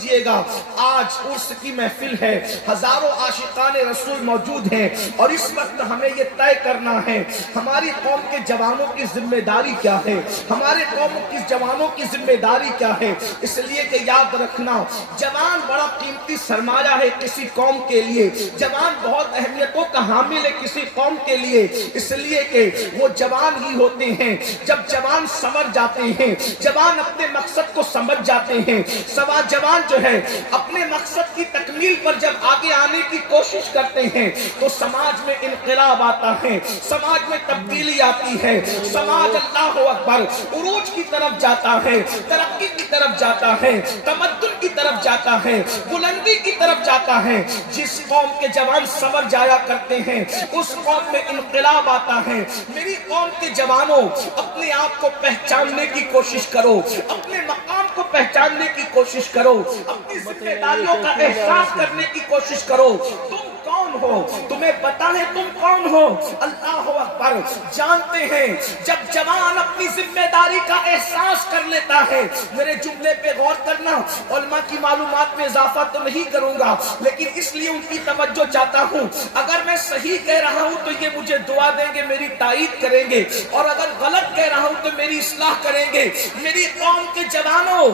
کیجئے گا، آج عرس کی محفل ہے، ہزاروں عاشقان رسول موجود ہیں، اور اس وقت ہمیں یہ طے کرنا ہے ہماری قوم کے جوانوں کی ذمہ داری کیا ہے، ہمارے قوم کی جوانوں کی ذمہ داری کیا ہے۔ اس لیے کہ یاد رکھنا، جوان بڑا قیمتی سرمایہ ہے کسی قوم کے لیے، جوان بہت اہمیتوں کا حامل ہے کسی قوم کے لیے، اس لیے کہ وہ جوان ہی ہوتے ہیں جب جوان سمجھ جاتے ہیں، جوان اپنے مقصد کو سمجھ جاتے ہیں۔ سوا جوان جو ہے اپنے مقصد کی تکمیل پر جب آگے آنے کی کوشش کرتے ہیں تو سماج میں انقلاب آتا ہے، سماج میں تبدیلی آتی ہے، سماج اللہ اکبر عروج کی طرف جاتا ہے، ترقی کی طرف جاتا ہے، تمدن کی طرف جاتا ہے، بلندی کی طرف جاتا ہے۔ جس قوم کے جوان سمجھ جایا کرتے ہیں اس قوم میں انقلاب آتا ہے۔ میری قوم کے جوانوں، اپنے آپ کو پہچاننے کی کوشش کرو، اپنے مقام کو پہچاننے کی کوشش کرو، اپنی ذمہ داریوں کا احساس کرنے کی کوشش کرو۔ تم کون ہو؟ تمہیں پتا ہے تم کون ہو؟ اللہ اکبر! جانتے ہیں جب جوان اپنی ذمہ داری کا احساس کر لیتا ہے، میرے جملے پہ غور کرنا، علماء کی معلومات میں اضافہ تو نہیں کروں گا لیکن اس لیے ان کی توجہ چاہتا ہوں، اگر میں صحیح کہہ رہا ہوں تو یہ مجھے دعا دیں گے، میری تائید کریں گے، اور اگر غلط کہہ رہا ہوں تو میری اصلاح کریں گے۔ میری قوم کے جوانوں،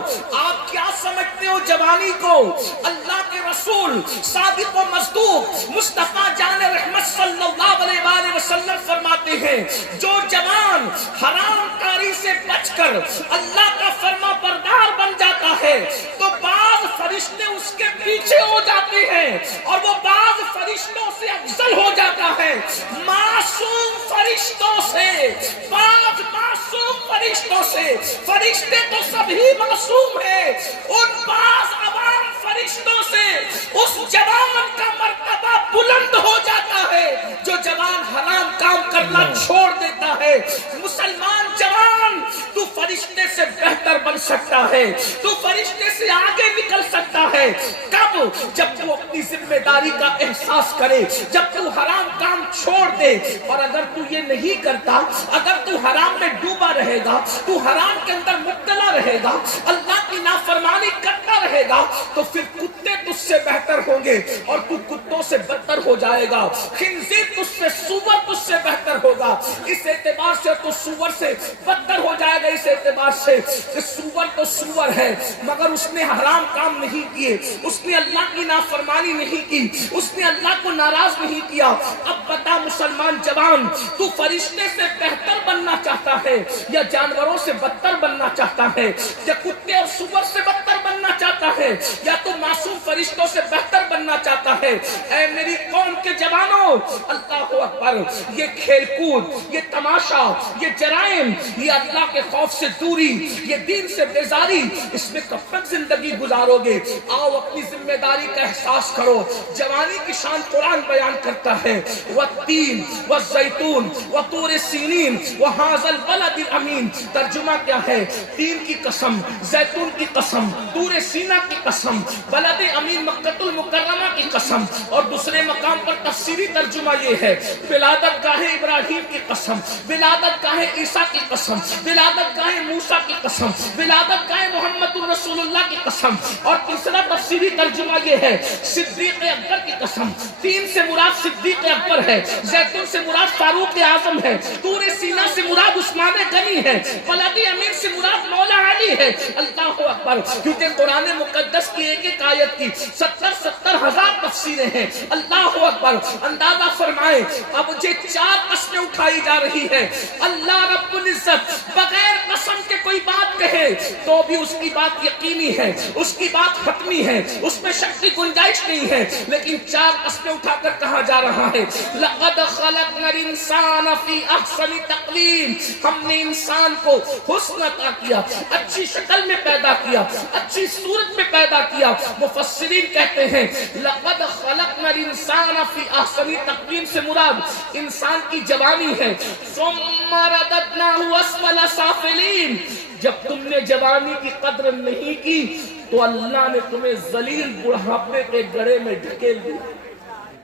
آپ کیا سمجھتے ہو جوانی کو؟ اللہ کے رسول صادق و مصدوق مصطفیٰ جان رحمت صلی اللہ علیہ وآلہ وسلم فرماتے ہیں، جو جوان حرام کاری سے بچ کر اللہ کا فرما بردار بن جاتا ہے تو بعض فرشتے اس کے پیچھے ہو جاتے ہیں اور وہ بعض فرشتوں سے افضل ہو جاتا ہے۔ معصوم فرشتوں سے، بعض معصوم فرشتوں سے، فرشتے تو سبھی معصوم ہیں، ان بعض عوام فرشتوں سے اس جوان کا مرتبہ بلند ہو جاتا ہے جو جوان حرام کام کرنا چھوڑ دیتا ہے۔ مسلمان جوان، تو فرشتے سے بہتر بن سکتا ہے، تو فرشتے سے آگے نکل سکتا ہے۔ کب؟ جب تو اپنی ذمہ داری کا احساس کرے، جب تو حرام کام چھوڑ دے، اور اگر تو یہ نہیں کرتا، اگر تو حرام میں ڈوبا رہے گا، تو حرام کے اندر مبتلا رہے گا، اللہ کی نافرمانی کرتا رہے گا، تو پھر کتے تجھ سے بہتر ہوں گے اور تو کتوں سے بدتر ہو جائے گا۔ خنزیر تجھ سے، سور تجھ سے بہتر ہوگا، اس اعتبار سے تو سور سے بدتر ہو جائے گا، اس اعتبار سے کہ سور تو سور ہے مگر اس نے حرام کام نہیں کیے، اس نے اللہ کی نافرمانی نہیں کی، اس نے اللہ کو ناراض نہیں کیا۔ اب بتا مسلمان جوان، تو فرشتے سے بہتر بننا چاہتا ہے یا جانوروں سے بدتر بننا چاہتا ہے، یا کتے اور سور سے بدتر بننا چاہتا ہے، یا تو معصوم فرشتوں سے بہتر بننا چاہتا ہے؟ اے میری قوم کے جوانوں، اللہ اکبر! یہ کھیل کود، یہ تماشا، یہ جرائم، یہ اللہ کے خوف سے دوری، یہ دین سے بیزاری، اس میں کب تک زندگی گزارو گے؟ آؤ اپنی ذمہ داری کا احساس کرو۔ جوانی کی شان قرآن بیان کرتا ہے، والتین والزیتون وطور سینین وہذا البلد الامین۔ ترجمہ کیا ہے؟ تین کی قسم، زیتون کی قسم، طور سینا کی قسم، بلد امین مکہ المکرمہ کی قسم، اور دوسرے مقام پر تفسیری ترجمہ یہ ہے، ولادت گاہ ابراہیم کی قسم، ولادت گاہ عیسیٰ کی قسم، ولادت گاہ موسیٰ کی قسم، ولادت گاہ محمد رسول اللہ کی قسم، اور تیسرا تفسیری ترجمہ یہ ہے، صدیق اکبر کی قسم۔ تین سے مراد صدیق اکبر ہے، زیتون سے مراد فاروق اعظم ہے، طور سینا سے مراد عثمان غنی ہے، بلد امین سے مراد مولا علی ہے۔ اللہ اکبر! کیونکہ قرآن مقدس کی ایک ایک آیت کی 70 ہزار تفسیریں ہیں۔ اللہ اکبر! اندازہ فرمائیں، اب یہ چار قسمیں اٹھائی جا رہی ہیں۔ اللہ رب العزت بغیر قسم کے کوئی بات کہے تو بھی اس کی بات یقینی ہے، اس کی بات حتمی ہے، اس میں شک کی گنجائش نہیں ہے، لیکن چار قسمیں اٹھا کر کہا جا رہا ہے، لقد خلقنا الانسان فی احسن تقویم۔ ہم نے انسان کو حسن عطا کیا، اچھی شکل میں پیدا کیا، اچھی صورت میں پیدا کیا۔ مفسرین کہتے ہیں لقد خلقنا الانسان فی احسن تقویم سے مراد انسان کی جوانی ہے۔ ثم رددناہ اسفل سافلین۔ جب تم نے جوانی کی قدر نہیں کی تو اللہ نے تمہیں ذلیل بڑھاپے کے گڑھے میں ڈھکیل دیا۔